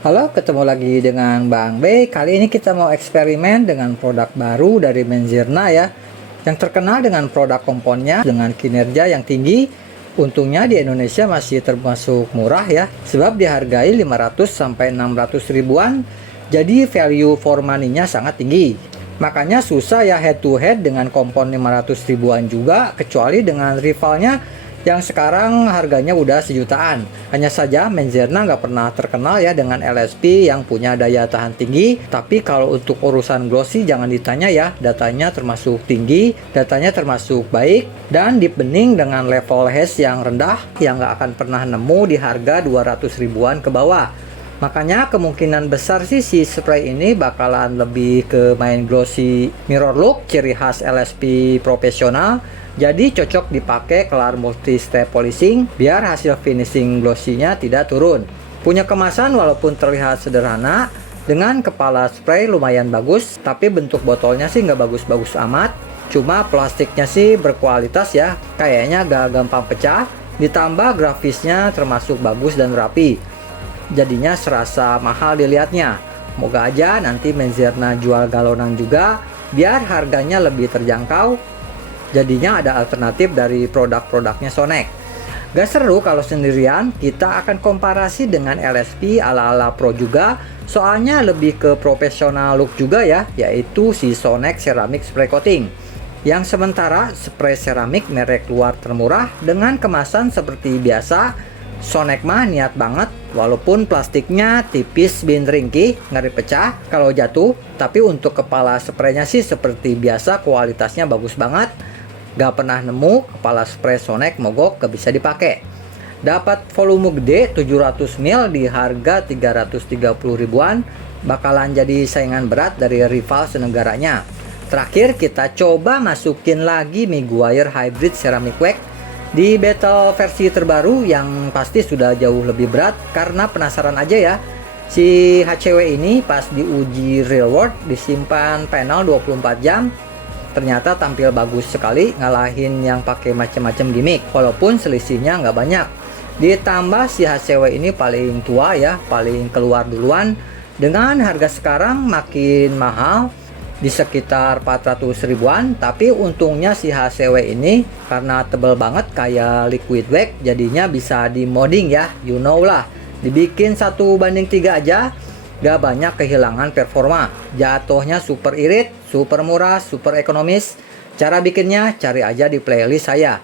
Halo, ketemu lagi dengan Bang B. Kali ini kita mau eksperimen dengan produk baru dari Menzirna ya, yang terkenal dengan produk komponnya dengan kinerja yang tinggi. Untungnya di Indonesia masih termasuk murah ya, sebab dihargai 500 sampai 600 ribuan. Jadi value for money-nya sangat tinggi. Makanya susah ya head to head dengan kompon 500 ribuan juga, kecuali dengan rivalnya yang sekarang harganya udah sejutaan. Hanya saja Menzirna nggak pernah terkenal ya dengan LSP yang punya daya tahan tinggi. Tapi kalau untuk urusan glossy jangan ditanya ya, datanya termasuk tinggi, datanya termasuk baik, dan deep bening dengan level hash yang rendah yang nggak akan pernah nemu di harga 200 ribuan ke bawah. Makanya kemungkinan besar sih si spray ini bakalan lebih ke main glossy mirror look, ciri khas LSP profesional. Jadi cocok dipakai kelar multi step polishing biar hasil finishing glossy-nya tidak turun. Punya kemasan walaupun terlihat sederhana, dengan kepala spray lumayan bagus, tapi bentuk botolnya sih nggak bagus-bagus amat. Cuma plastiknya sih berkualitas ya, kayaknya gak gampang pecah. Ditambah grafisnya termasuk bagus dan rapi, jadinya serasa mahal dilihatnya. Moga aja nanti Menzirna jual galonan juga, biar harganya lebih terjangkau. Jadinya ada alternatif dari produk-produknya Sonex. Gak seru kalau sendirian, kita akan komparasi dengan LSP ala-ala pro juga. Soalnya lebih ke profesional look juga ya, yaitu si Sonex Ceramic Spray Coating. Yang sementara spray seramik merek luar termurah dengan kemasan seperti biasa. Sonex mah niat banget, walaupun plastiknya tipis bin ringkih, ngeri pecah kalau jatuh. Tapi untuk kepala spraynya sih seperti biasa, kualitasnya bagus banget. Gak pernah nemu kepala spray Sonex mogok gak bisa dipakai. Dapat volume gede 700 ml di harga 330 ribuan, bakalan jadi saingan berat dari rival senegaranya. Terakhir kita coba masukin lagi Meguiar Hybrid Ceramic Wax di battle versi terbaru yang pasti sudah jauh lebih berat. Karena penasaran aja ya, si HCW ini pas diuji real world disimpan panel 24 jam, ternyata tampil bagus sekali, ngalahin yang pakai macam-macam gimmick, walaupun selisihnya nggak banyak. Ditambah si HCW ini paling tua ya, paling keluar duluan. Dengan harga sekarang makin mahal, di sekitar 400 ribuan. Tapi untungnya si HCW ini karena tebel banget kayak liquid wax, jadinya bisa di modding ya, you know lah. Dibikin 1:3 aja, gak banyak kehilangan performa. Jatuhnya super irit, super murah, super ekonomis. Cara bikinnya cari aja di playlist saya.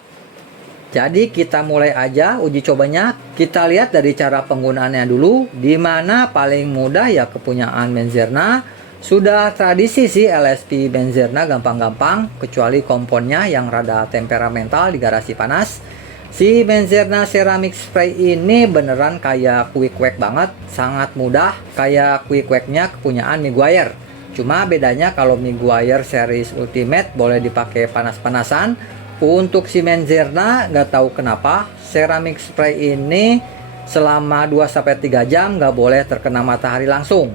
Jadi kita mulai aja uji cobanya. Kita lihat dari cara penggunaannya dulu, dimana paling mudah ya kepunyaan Menzirna. Sudah tradisi sih LSP Menzirna gampang-gampang, kecuali komponnya yang rada temperamental di garasi panas. Si Menzirna Ceramic Spray ini beneran kayak quick wax banget, sangat mudah, kayak quick wax-nya kepunyaan Meguiar. Cuma bedanya kalau Meguiar series Ultimate boleh dipakai panas-panasan. Untuk si Menzirna nggak tahu kenapa Ceramic Spray ini selama 2-3 jam nggak boleh terkena matahari langsung.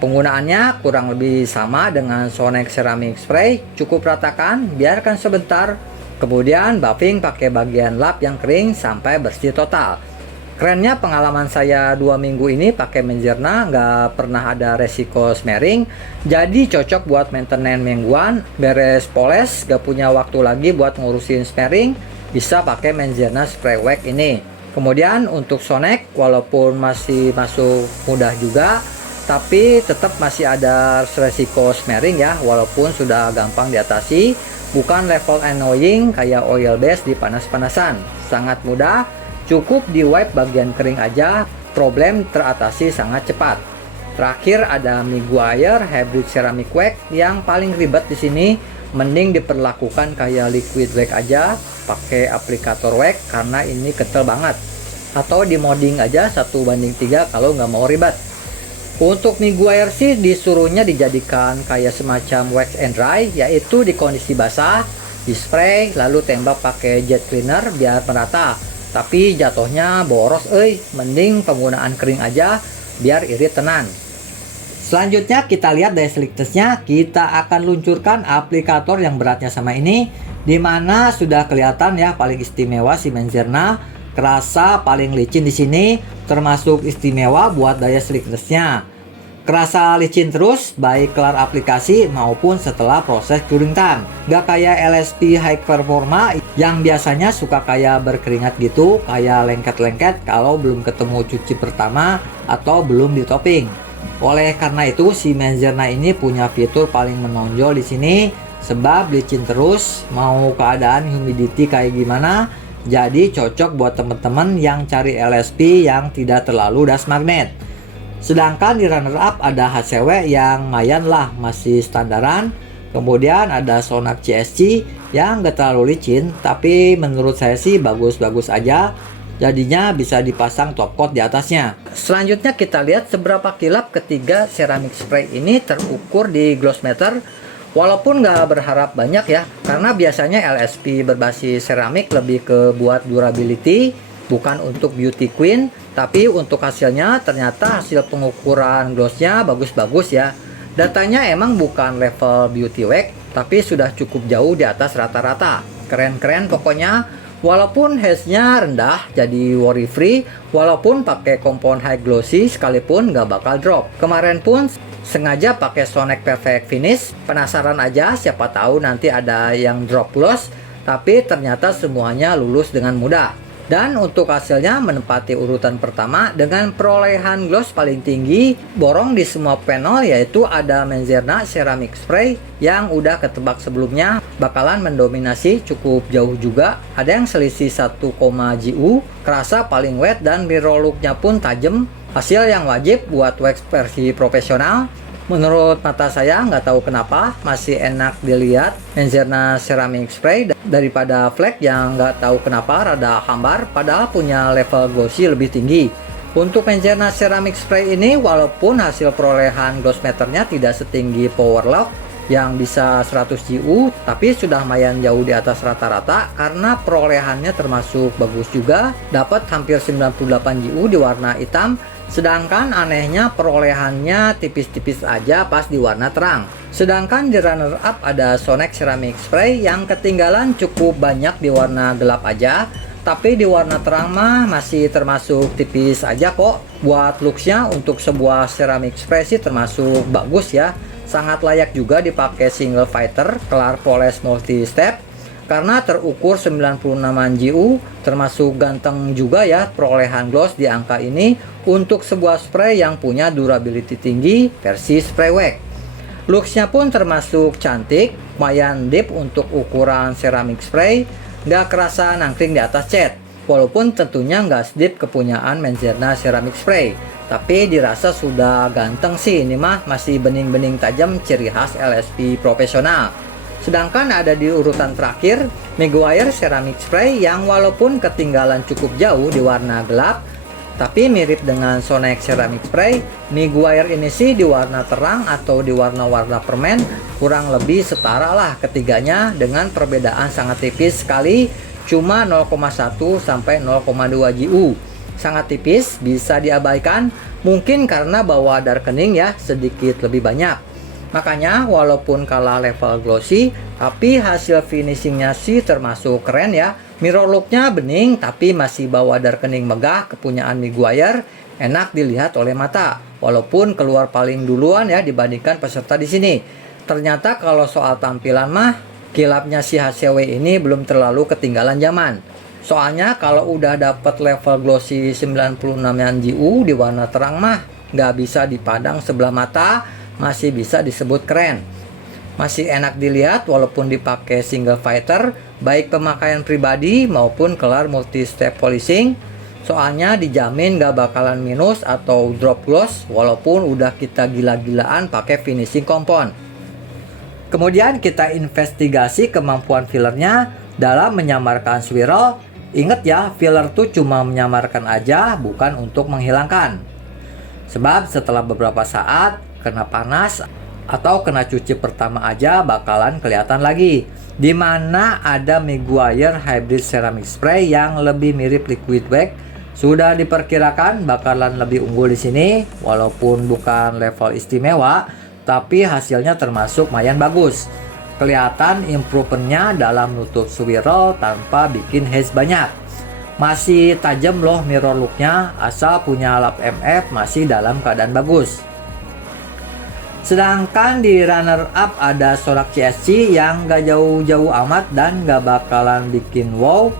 Penggunaannya kurang lebih sama dengan Sonex Ceramic Spray, cukup ratakan, biarkan sebentar. Kemudian buffing pakai bagian lap yang kering sampai bersih total. Kerennya pengalaman saya 2 minggu ini pakai Menzirna nggak pernah ada resiko smearing. Jadi cocok buat maintenance mingguan, beres poles, gak punya waktu lagi buat ngurusin smearing, bisa pakai Menzirna Spray Wax ini. Kemudian untuk Sonex, walaupun masih masuk mudah juga, tapi tetap masih ada resiko smearing ya, walaupun sudah gampang diatasi. Bukan level annoying kayak oil base di panas-panasan. Sangat mudah, cukup di wipe bagian kering aja, problem teratasi sangat cepat. Terakhir ada Meguiar Hybrid Ceramic Wax yang paling ribet di sini. Mending diperlakukan kayak liquid wax aja, pakai aplikator wax karena ini ketel banget. Atau di modding aja 1:3 kalau nggak mau ribet. Untuk Meguiar sih disuruhnya dijadikan kayak semacam wax and dry, yaitu di kondisi basah, di spray, lalu tembak pakai jet cleaner biar merata. Tapi jatuhnya boros mending penggunaan kering aja biar irit tenan. Selanjutnya kita lihat dari slick-testnya, kita akan luncurkan aplikator yang beratnya sama ini, dimana sudah kelihatan ya paling istimewa si Menzirna. Kerasa paling licin di sini, termasuk istimewa buat daya slickness-nya. Kerasa licin terus, baik kelar aplikasi maupun setelah proses curing time. Gak kayak LSP High Performa yang biasanya suka kayak berkeringat gitu, kayak lengket-lengket kalau belum ketemu cuci pertama atau belum di topping. Oleh karena itu, si Menzerna ini punya fitur paling menonjol di sini, sebab licin terus, mau keadaan humidity kayak gimana, jadi cocok buat teman-teman yang cari LSP yang tidak terlalu dust magnet. Sedangkan di runner up ada HCW yang lumayan lah, masih standaran. Kemudian ada Sonac CSC yang gak terlalu licin, tapi menurut saya sih bagus-bagus aja. Jadinya bisa dipasang top coat di atasnya. Selanjutnya kita lihat seberapa kilap ketiga ceramic spray ini terukur di Glossmeter. Walaupun nggak berharap banyak ya, karena biasanya LSP berbasis seramik lebih ke buat durability, bukan untuk beauty queen. Tapi untuk hasilnya ternyata hasil pengukuran glossnya bagus-bagus ya. Datanya emang bukan level beauty wax, tapi sudah cukup jauh di atas rata-rata. Keren-keren pokoknya. Walaupun haze-nya rendah, jadi worry free. Walaupun pakai kompon high glossy, sekalipun nggak bakal drop. Kemarin pun sengaja pakai Sonac Perfect Finish. Penasaran aja, siapa tahu nanti ada yang drop gloss. Tapi ternyata semuanya lulus dengan mudah. Dan untuk hasilnya menempati urutan pertama dengan perolehan gloss paling tinggi. Borong di semua panel, yaitu ada Menzerna Ceramic Spray yang udah ketebak sebelumnya bakalan mendominasi cukup jauh juga. Ada yang selisih 1, GU, kerasa paling wet dan mirror looknya pun tajam. Hasil yang wajib buat wax versi profesional. Menurut mata saya, nggak tahu kenapa masih enak dilihat Menzerna Ceramic Spray daripada Flex yang nggak tahu kenapa rada hambar, padahal punya level glossy lebih tinggi. Untuk Menzerna Ceramic Spray ini, walaupun hasil perolehan Glossmeternya tidak setinggi Powerlock yang bisa 100 GU, tapi sudah lumayan jauh di atas rata-rata karena perolehannya termasuk bagus juga, dapat hampir 98 GU di warna hitam. Sedangkan anehnya perolehannya tipis-tipis aja pas di warna terang. Sedangkan di runner up ada Sonac Ceramic Spray yang ketinggalan cukup banyak di warna gelap aja. Tapi di warna terang mah masih termasuk tipis aja kok. Buat looksnya untuk sebuah ceramic spray sih termasuk bagus ya. Sangat layak juga dipakai single fighter kelar poles multi step. Karena terukur 96 GU, termasuk ganteng juga ya perolehan gloss di angka ini untuk sebuah spray yang punya durability tinggi versi spray wax. Looksnya pun termasuk cantik, lumayan deep untuk ukuran ceramic spray, nggak kerasa nangkring di atas cat. Walaupun tentunya nggak sedip kepunyaan Menzerna Ceramic Spray, tapi dirasa sudah ganteng sih ini mah, masih bening-bening tajam ciri khas LSP profesional. Sedangkan ada di urutan terakhir Meguiar Ceramic Spray yang walaupun ketinggalan cukup jauh di warna gelap, tapi mirip dengan Sonac Ceramic Spray. Meguiar ini sih di warna terang atau di warna-warna permen kurang lebih setara lah ketiganya, dengan perbedaan sangat tipis sekali, cuma 0,1 sampai 0,2 GU. Sangat tipis, bisa diabaikan, mungkin karena bawa darkening ya sedikit lebih banyak. Makanya walaupun kalah level glossy, tapi hasil finishingnya sih termasuk keren ya. Mirror looknya bening tapi masih bawa darkening megah kepunyaan Meguiar, enak dilihat oleh mata. Walaupun keluar paling duluan ya dibandingkan peserta di sini. Ternyata kalau soal tampilan mah, kilapnya si HCW ini belum terlalu ketinggalan zaman. Soalnya kalau udah dapat level glossy 96 GU di warna terang mah nggak bisa dipandang sebelah mata, masih bisa disebut keren. Masih enak dilihat walaupun dipakai single fighter, baik pemakaian pribadi maupun kelar multi step polishing. Soalnya dijamin gak bakalan minus atau drop gloss walaupun udah kita gila-gilaan pakai finishing kompon. Kemudian kita investigasi kemampuan fillernya dalam menyamarkan swirl. Ingat ya, filler tuh cuma menyamarkan aja, bukan untuk menghilangkan. Sebab setelah beberapa saat kena panas atau kena cuci pertama aja bakalan kelihatan lagi. Dimana ada Meguiar Hybrid Ceramic Spray yang lebih mirip liquid wax, sudah diperkirakan bakalan lebih unggul di sini. Walaupun bukan level istimewa, tapi hasilnya termasuk lumayan bagus. Kelihatan improvementnya dalam nutup swirl tanpa bikin haze banyak. Masih tajam loh mirror looknya, asal punya lap MF masih dalam keadaan bagus. Sedangkan di runner up ada Sorak CSC yang gak jauh-jauh amat dan gak bakalan bikin wow,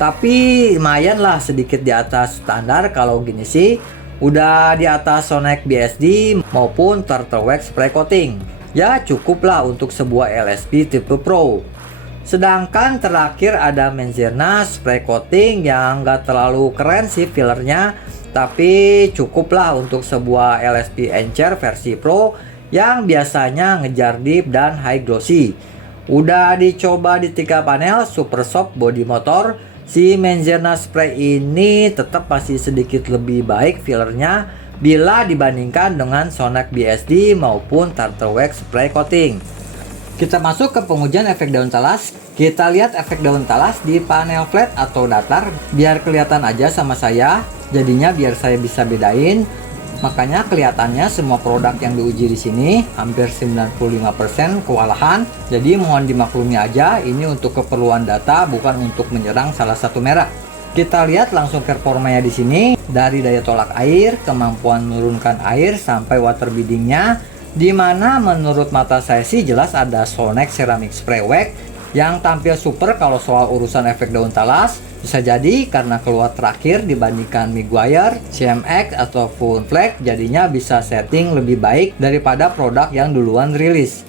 tapi lumayan lah sedikit di atas standar. Kalau gini sih udah di atas Sonic BSD maupun Turtle Wax Spray Coating. Ya cukup lah untuk sebuah LSP tipe Pro. Sedangkan terakhir ada Menzirna Spray Coating yang gak terlalu keren sih fillernya, tapi cukup lah untuk sebuah LSP Encher versi Pro yang biasanya ngejar deep dan high glossy. Udah dicoba di 3 panel super soft body motor, si Menzirna Spray ini tetap masih sedikit lebih baik fillernya bila dibandingkan dengan Sonic BSD maupun Turtle Wax Spray Coating. Kita masuk ke pengujian efek daun talas. Kita lihat efek daun talas di panel flat atau datar biar kelihatan aja sama saya, jadinya biar saya bisa bedain. Makanya kelihatannya semua produk yang diuji di sini hampir 95% kewalahan. Jadi mohon dimaklumi aja, ini untuk keperluan data bukan untuk menyerang salah satu merek. Kita lihat langsung performanya di sini, dari daya tolak air, kemampuan menurunkan air sampai water biddingnya, dimana menurut mata saya sih jelas ada Sonic Ceramic Spray Wax yang tampil super kalau soal urusan efek daun talas. Bisa jadi karena keluar terakhir dibandingkan Meguiar, CMX ataupun Flex, jadinya bisa setting lebih baik daripada produk yang duluan rilis.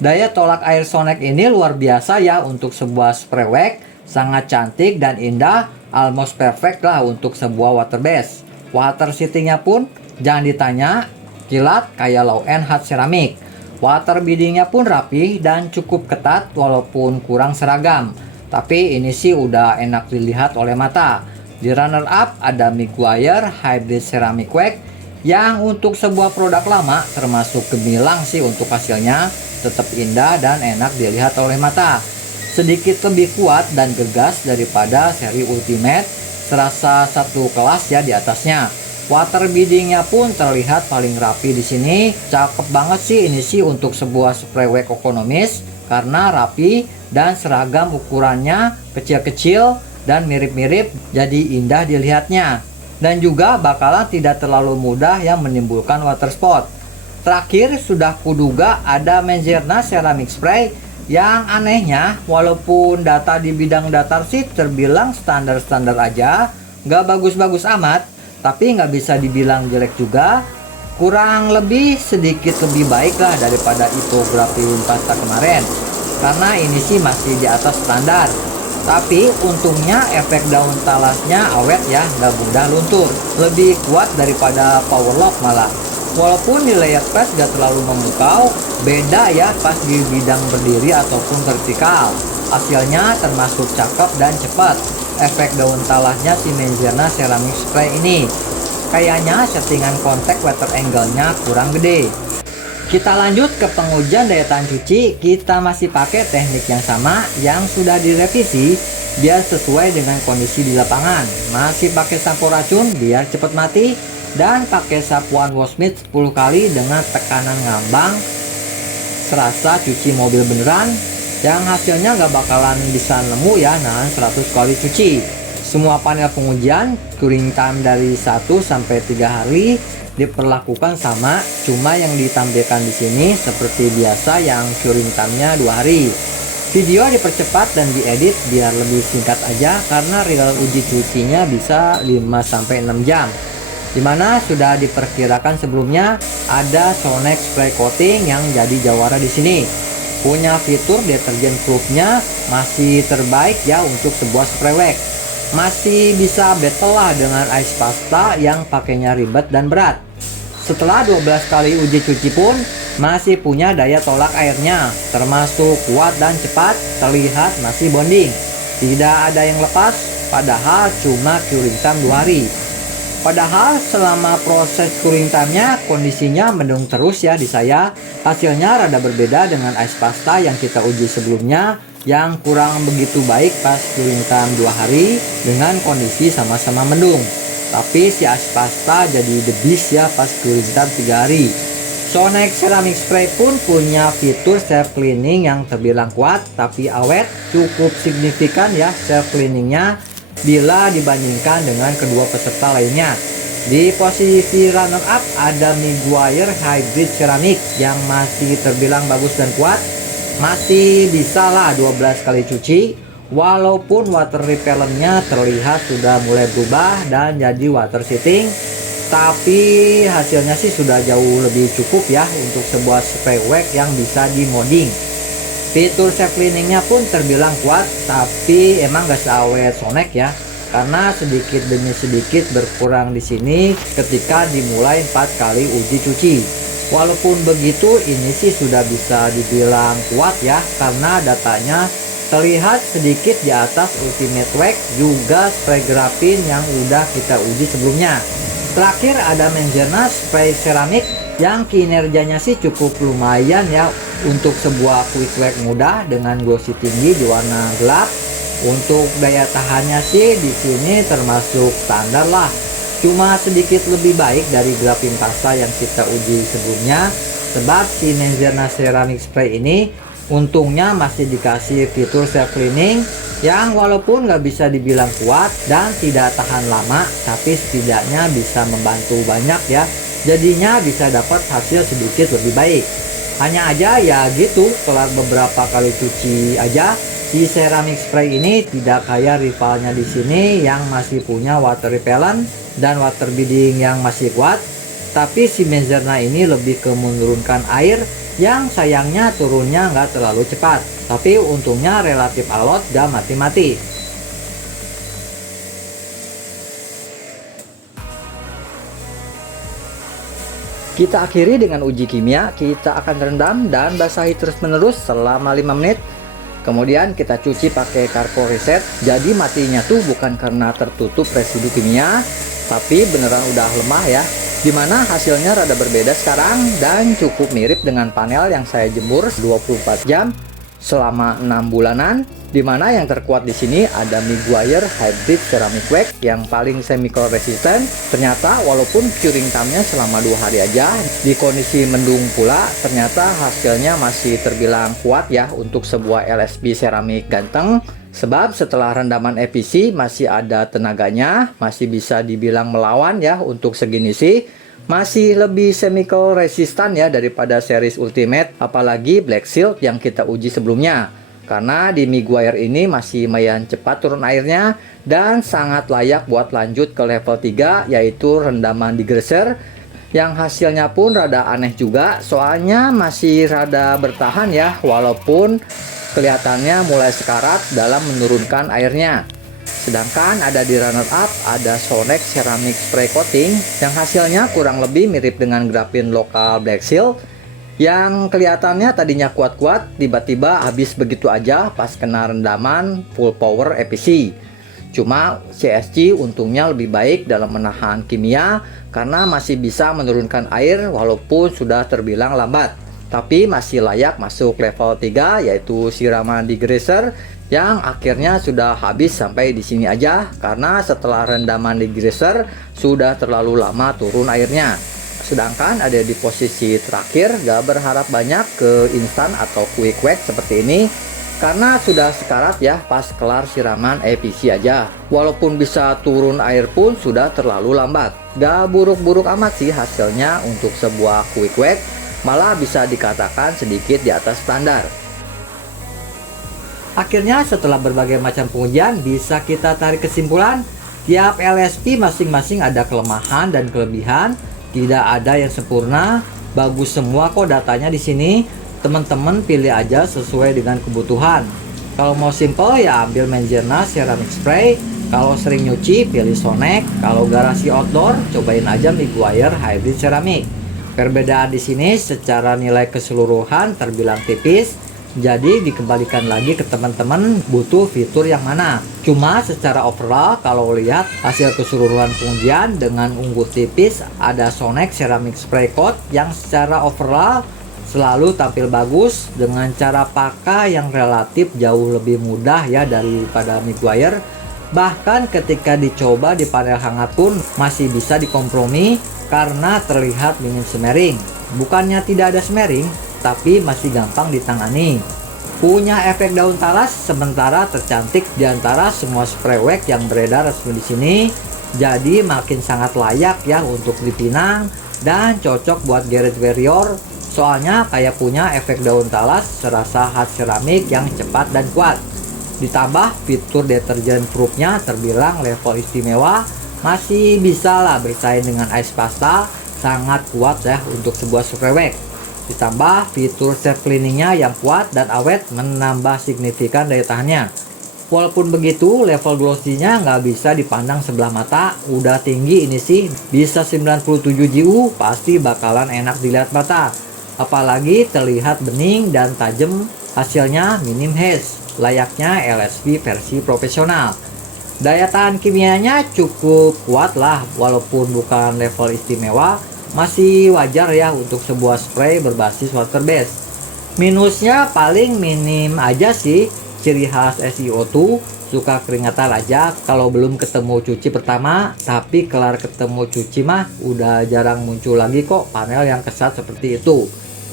Daya tolak air Sonic ini luar biasa ya untuk sebuah spray wax, sangat cantik dan indah, almost perfect lah untuk sebuah water base. Water seatingnya pun jangan ditanya, kilat kayak low end hard ceramic. Water biddingnya pun rapi dan cukup ketat walaupun kurang seragam. Tapi ini sih udah enak dilihat oleh mata. Di runner up ada Meguiar Hybrid Ceramic Wax yang untuk sebuah produk lama termasuk gemilang sih untuk hasilnya, tetap indah dan enak dilihat oleh mata. Sedikit lebih kuat dan gegas daripada seri Ultimate, serasa satu kelas ya di atasnya. Water biddingnya pun terlihat paling rapi di sini. Cakep banget sih ini sih untuk sebuah spray wax ekonomis karena rapi dan seragam, ukurannya kecil-kecil dan mirip-mirip, jadi indah dilihatnya. Dan juga bakalan tidak terlalu mudah yang menimbulkan water spot. Terakhir sudah kuduga ada Menzirna Ceramic Spray yang anehnya walaupun data di bidang datar sih terbilang standar-standar aja, nggak bagus-bagus amat, tapi nggak bisa dibilang jelek juga. Kurang lebih sedikit lebih baik lah daripada Ipografi Pasta kemarin, karena ini sih masih di atas standar. Tapi untungnya efek daun talasnya awet ya, nggak mudah luntur, lebih kuat daripada Power Lock malah. Walaupun di layer press gak terlalu memukau, beda ya pas di bidang berdiri ataupun vertikal. Hasilnya termasuk cakep dan cepat. Efek daun talasnya si Menzirna Ceramic Spray ini kayaknya settingan kontak water angle-nya kurang gede. Kita lanjut ke pengujian daya tahan cuci. Kita masih pakai teknik yang sama yang sudah direvisi biar sesuai dengan kondisi di lapangan. Masih pakai sampo racun biar cepat mati, dan pakai sapuan Washmith 10 kali dengan tekanan ngambang. Serasa cuci mobil beneran, yang hasilnya gak bakalan bisa nemu ya nahan 100 kali cuci. Semua panel pengujian curing time dari 1 sampai 3 hari diperlakukan sama, cuma yang ditampilkan di sini seperti biasa yang curing time-nya 2 hari. Video dipercepat dan diedit biar lebih singkat aja karena real uji cucinya bisa 5 sampai 6 jam. Dimana sudah diperkirakan sebelumnya ada Sonic Spray Coating yang jadi jawara di sini. Punya fitur deterjen proofnya masih terbaik ya untuk sebuah spray wax. Masih bisa battle lah dengan ice pasta yang pakainya ribet dan berat. Setelah 12 kali uji cuci pun masih punya daya tolak airnya, termasuk kuat dan cepat, terlihat masih bonding. Tidak ada yang lepas, padahal cuma curing time 2 hari. Padahal selama proses curing time-nya kondisinya mendung terus ya di saya. Hasilnya rada berbeda dengan ice pasta yang kita uji sebelumnya, yang kurang begitu baik pas curing time 2 hari dengan kondisi sama-sama mendung. Tapi si ice pasta jadi the beast ya pas curing time 3 hari. Sonic Ceramic Spray pun punya fitur self cleaning yang terbilang kuat tapi awet, cukup signifikan ya self cleaningnya. bila dibandingkan dengan kedua peserta lainnya. Di posisi runner up ada Meguiar Hybrid Ceramic yang masih terbilang bagus dan kuat. Masih bisa lah 12 kali cuci, walaupun water repellentnya terlihat sudah mulai berubah dan jadi water sitting, tapi hasilnya sih sudah jauh lebih cukup ya untuk sebuah spray wax yang bisa di-modding. Fitur self cleaningnya pun terbilang kuat, tapi emang gak seawet Sonex ya, karena sedikit demi sedikit berkurang di sini ketika dimulai 4 kali uji cuci. Walaupun begitu, ini sih sudah bisa dibilang kuat ya, karena datanya terlihat sedikit di atas Ultimate Wax juga spray grafin yang udah kita uji sebelumnya. Terakhir ada Manzerna spray ceramic yang kinerjanya sih cukup lumayan ya untuk sebuah quick wax mudah dengan glossy tinggi di warna gelap. Untuk daya tahannya sih di sini termasuk standar lah. Cuma sedikit lebih baik dari grafin pasta yang kita uji sebelumnya. Sebab si Manzerna Ceramic Spray ini untungnya masih dikasih fitur self cleaning yang walaupun nggak bisa dibilang kuat dan tidak tahan lama, tapi setidaknya bisa membantu banyak ya. Jadinya bisa dapat hasil sedikit lebih baik. Hanya aja ya gitu, setelah beberapa kali cuci aja, si ceramic spray ini tidak kayak rivalnya di sini yang masih punya water repellent dan water beading yang masih kuat. Tapi si Manzerna ini lebih ke menurunkan air yang sayangnya turunnya nggak terlalu cepat. Tapi untungnya relatif alot dan mati-mati. Kita akhiri dengan uji kimia. Kita akan rendam dan basahi terus menerus selama 5 menit. Kemudian kita cuci pakai Carco Reset. Jadi matinya tuh bukan karena tertutup residu kimia, tapi beneran udah lemah ya. Dimana hasilnya rada berbeda sekarang dan cukup mirip dengan panel yang saya jemur 24 jam selama 6 bulanan. Dimana yang terkuat di sini ada Meguiar Hybrid Ceramic Wax yang paling semi resistant. Ternyata walaupun curing time-nya selama 2 hari aja, di kondisi mendung pula, ternyata hasilnya masih terbilang kuat ya untuk sebuah LSP ceramik ganteng. Sebab setelah rendaman EPC masih ada tenaganya, masih bisa dibilang melawan ya untuk segini sih. Masih lebih chemical resistant ya daripada series Ultimate, apalagi Black Shield yang kita uji sebelumnya. Karena di Meguiar ini masih lumayan cepat turun airnya dan sangat layak buat lanjut ke level 3 yaitu rendaman degreaser, yang hasilnya pun rada aneh juga, soalnya masih rada bertahan ya walaupun kelihatannya mulai sekarat dalam menurunkan airnya. Sedangkan ada di runner up ada Sonex Ceramic Spray Coating yang hasilnya kurang lebih mirip dengan grafin lokal Black Shield, yang kelihatannya tadinya kuat-kuat tiba-tiba habis begitu aja pas kena rendaman full power EPC. Cuma CSG untungnya lebih baik dalam menahan kimia karena masih bisa menurunkan air walaupun sudah terbilang lambat, tapi masih layak masuk level 3 yaitu siraman degreaser yang akhirnya sudah habis sampai di sini aja karena setelah rendaman degreaser sudah terlalu lama turun airnya. Sedangkan ada di posisi terakhir gak berharap banyak ke instan atau quick wax seperti ini karena sudah sekarat ya pas kelar siraman EPC aja. Walaupun bisa turun air pun sudah terlalu lambat. Gak buruk-buruk amat sih hasilnya untuk sebuah quick wax, malah bisa dikatakan sedikit di atas standar. Akhirnya setelah berbagai macam pengujian bisa kita tarik kesimpulan, tiap LSP masing-masing ada kelemahan dan kelebihan. Tidak ada yang sempurna, bagus semua kok datanya di sini. Teman-teman pilih aja sesuai dengan kebutuhan. Kalau mau simple ya ambil Manzerna Ceramic Spray. Kalau sering nyuci pilih Sonex. Kalau garasi outdoor cobain aja Meguiar Hybrid Ceramic. Perbedaan di sini secara nilai keseluruhan terbilang tipis. Jadi dikembalikan lagi ke teman-teman butuh fitur yang mana. Cuma secara overall kalau lihat hasil keseluruhan pengujian dengan unggul tipis ada Sonex Ceramic Spray Coat yang secara overall selalu tampil bagus dengan cara pakai yang relatif jauh lebih mudah ya daripada Meguiar. Bahkan ketika dicoba di panel hangat pun masih bisa dikompromi karena terlihat minim smering. Bukannya tidak ada smering, tapi masih gampang ditangani. Punya efek daun talas sementara tercantik di antara semua spray wax yang beredar resmi di sini. Jadi makin sangat layak ya untuk dipinang dan cocok buat garage warrior. Soalnya kayak punya efek daun talas serasa khas keramik yang cepat dan kuat. Ditambah fitur deterjen proofnya terbilang level istimewa, masih bisa lah bersaing dengan ice pasta, sangat kuat ya untuk sebuah spray wax. Ditambah fitur self cleaningnya yang kuat dan awet menambah signifikan daya tahannya. Walaupun begitu, level glossy-nya nggak bisa dipandang sebelah mata. Udah tinggi ini sih, bisa 97 GU, pasti bakalan enak dilihat mata. Apalagi terlihat bening dan tajam, hasilnya minim haze, layaknya LSP versi profesional. Daya tahan kimianya cukup kuat lah, walaupun bukan level istimewa, masih wajar ya untuk sebuah spray berbasis water base. Minusnya paling minim aja sih, ciri khas SiO2, suka keringatan aja kalau belum ketemu cuci pertama, tapi kelar ketemu cuci mah udah jarang muncul lagi kok panel yang kesat seperti itu.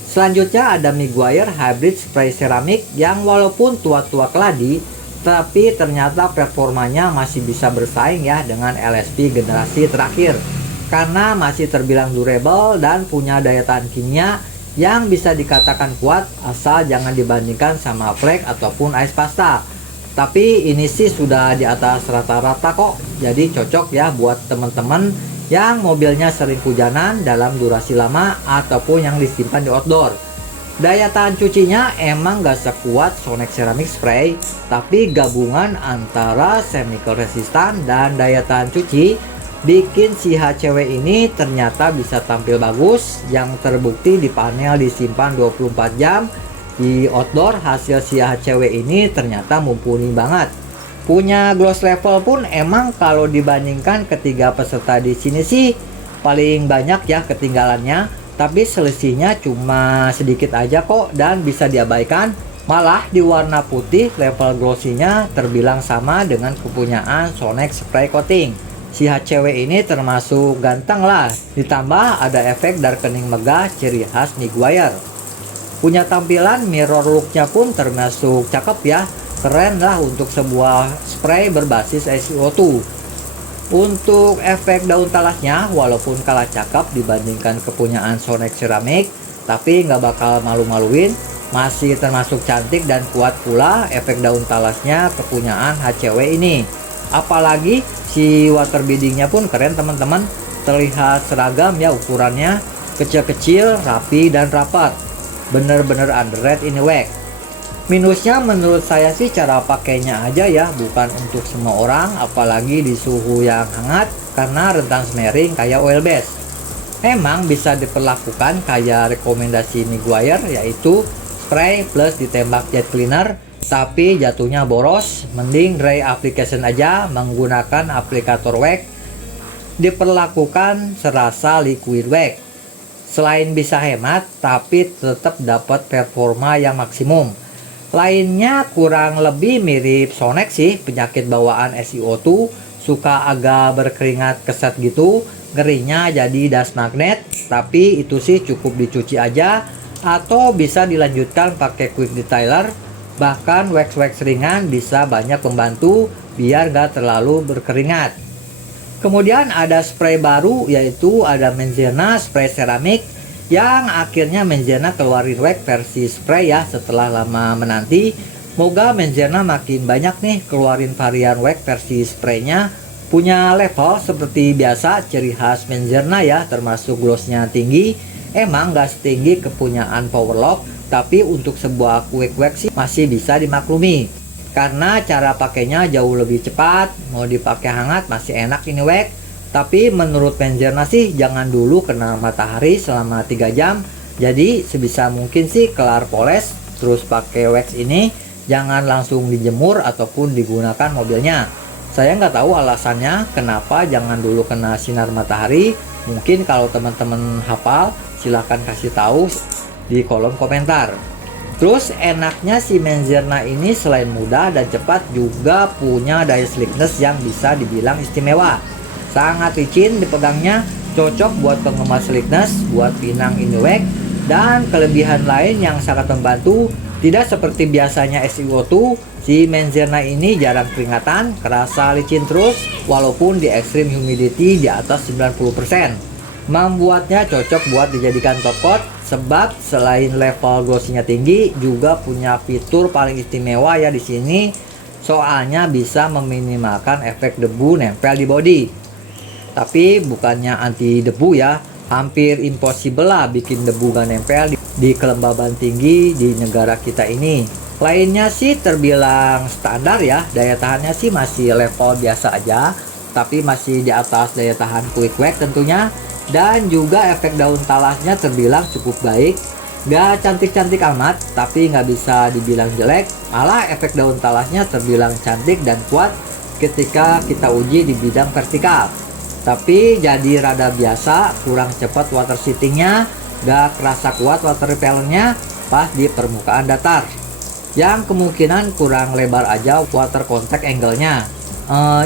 Selanjutnya ada Meguiar Hybrid Spray Ceramic yang walaupun tua-tua keladi, tapi ternyata performanya masih bisa bersaing ya dengan LSP generasi terakhir. Karena masih terbilang durable dan punya daya tahan kimia yang bisa dikatakan kuat asal jangan dibandingkan sama flake ataupun ice pasta. Tapi ini sih sudah di atas rata-rata kok, jadi cocok ya buat teman-teman yang mobilnya sering hujanan dalam durasi lama ataupun yang disimpan di outdoor. Daya tahan cucinya emang gak sekuat Sonex Ceramic Spray, tapi gabungan antara chemical resistant dan daya tahan cuci bikin si HCW ini ternyata bisa tampil bagus, yang terbukti di panel disimpan 24 jam. Di outdoor hasil si HCW ini ternyata mumpuni banget. Punya gloss level pun emang kalau dibandingkan ketiga peserta di sini sih paling banyak ya ketinggalannya, tapi selisihnya cuma sedikit aja kok dan bisa diabaikan. Malah di warna putih level glossy-nya terbilang sama dengan kepunyaan Sonex Spray Coating. Si HCW ini termasuk ganteng lah, ditambah ada efek darkening megah ciri khas Meguiar. Punya tampilan mirror looknya pun termasuk cakep ya, keren lah untuk sebuah spray berbasis SiO2. Untuk efek daun talasnya walaupun kalah cakep dibandingkan kepunyaan Sonex Ceramic, tapi nggak bakal malu-maluin, masih termasuk cantik dan kuat pula efek daun talasnya kepunyaan HCW ini. Apalagi si water beadingnya pun keren teman-teman, terlihat seragam ya ukurannya, kecil-kecil, rapi dan rapat, bener-bener underrated ini wax. Minusnya menurut saya sih cara pakainya aja ya, bukan untuk semua orang, apalagi di suhu yang hangat karena rentan smearing kayak oil base. Emang bisa diperlakukan kayak rekomendasi Meguiar, yaitu spray plus ditembak jet cleaner, tapi jatuhnya boros. Mending dry application aja menggunakan aplikator wax, diperlakukan serasa liquid wax. Selain bisa hemat, tapi tetap dapat performa yang maksimum. Lainnya kurang lebih mirip Sonex sih, penyakit bawaan SiO2, suka agak berkeringat kesat gitu, ngerinya jadi dust magnet. Tapi itu sih cukup dicuci aja, atau bisa dilanjutkan pakai quick detailer. Bahkan wax-wax ringan bisa banyak membantu biar gak terlalu berkeringat. Kemudian ada spray baru, yaitu ada Menzena Spray Ceramic, yang akhirnya Menzena keluarin wax versi spray ya setelah lama menanti. Moga Menzena makin banyak nih keluarin varian wax versi spraynya. Punya level seperti biasa, ciri khas Menzena ya, termasuk glossnya tinggi. Emang gak setinggi kepunyaan Powerlock, tapi untuk sebuah quick wax sih masih bisa dimaklumi. Karena cara pakainya jauh lebih cepat, mau dipakai hangat masih enak ini wax. Tapi menurut Menzena sih jangan dulu kena matahari selama 3 jam. Jadi sebisa mungkin sih kelar poles terus pakai wax ini, jangan langsung dijemur ataupun digunakan mobilnya. Saya nggak tahu alasannya kenapa jangan dulu kena sinar matahari. Mungkin kalau teman-teman hafal silahkan kasih tahu di kolom komentar. Terus enaknya si Menzena ini selain mudah dan cepat juga punya daya slickness yang bisa dibilang istimewa. Sangat licin dipegangnya, cocok buat penggemar slickness, buat pinang ini wax. Dan kelebihan lain yang sangat membantu, Tidak seperti biasanya SiO2, si Menzerna ini jarang keringatan, kerasa licin terus walaupun di extreme humidity di atas 90%. Membuatnya cocok buat dijadikan top coat sebab selain level glossy-nya tinggi, juga punya fitur paling istimewa ya di sini. Soalnya bisa meminimalkan efek debu nempel di body. Tapi bukannya anti debu ya, hampir impossible lah bikin debu gak nempel di kelembaban tinggi di negara kita ini. Lainnya sih terbilang standar ya, daya tahannya sih masih level biasa aja, tapi masih di atas daya tahan quick wax tentunya. Dan juga efek daun talasnya terbilang cukup baik. Gak cantik-cantik amat, tapi nggak bisa dibilang jelek. Malah efek daun talasnya terbilang cantik dan kuat ketika kita uji di bidang vertikal. Tapi jadi rada biasa, kurang cepat water sheetingnya, gak kerasa kuat water repellernya pas di permukaan datar. Yang kemungkinan kurang lebar aja water contact angle-nya.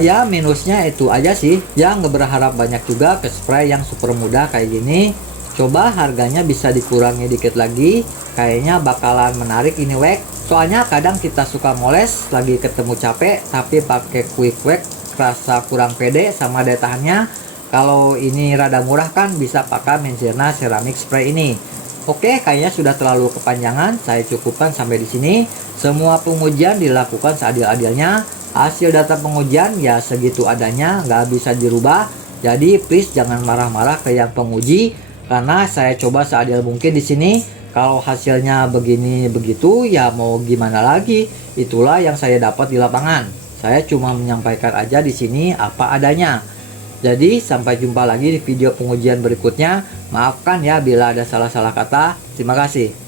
Ya minusnya itu aja sih, yang nggak berharap banyak juga ke spray yang super mudah kayak gini. Coba harganya bisa dikurangi dikit lagi, kayaknya bakalan menarik ini wax. Soalnya kadang kita suka moles lagi ketemu capek, tapi pakai quick wax kerasa kurang pede sama daya tahannya. Kalau ini rada murah kan bisa pakai Menzerna ceramic spray ini. Oke, kayaknya sudah terlalu kepanjangan, saya cukupkan sampai di sini. Semua pengujian dilakukan seadil-adilnya. Hasil data pengujian ya segitu adanya, nggak bisa dirubah. Jadi please jangan marah-marah ke yang penguji, karena saya coba seadil mungkin di sini. Kalau hasilnya begini begitu ya mau gimana lagi? Itulah yang saya dapat di lapangan. Saya cuma menyampaikan aja di sini apa adanya. Jadi sampai jumpa lagi di video pengujian berikutnya. Maafkan ya bila ada salah-salah kata. Terima kasih.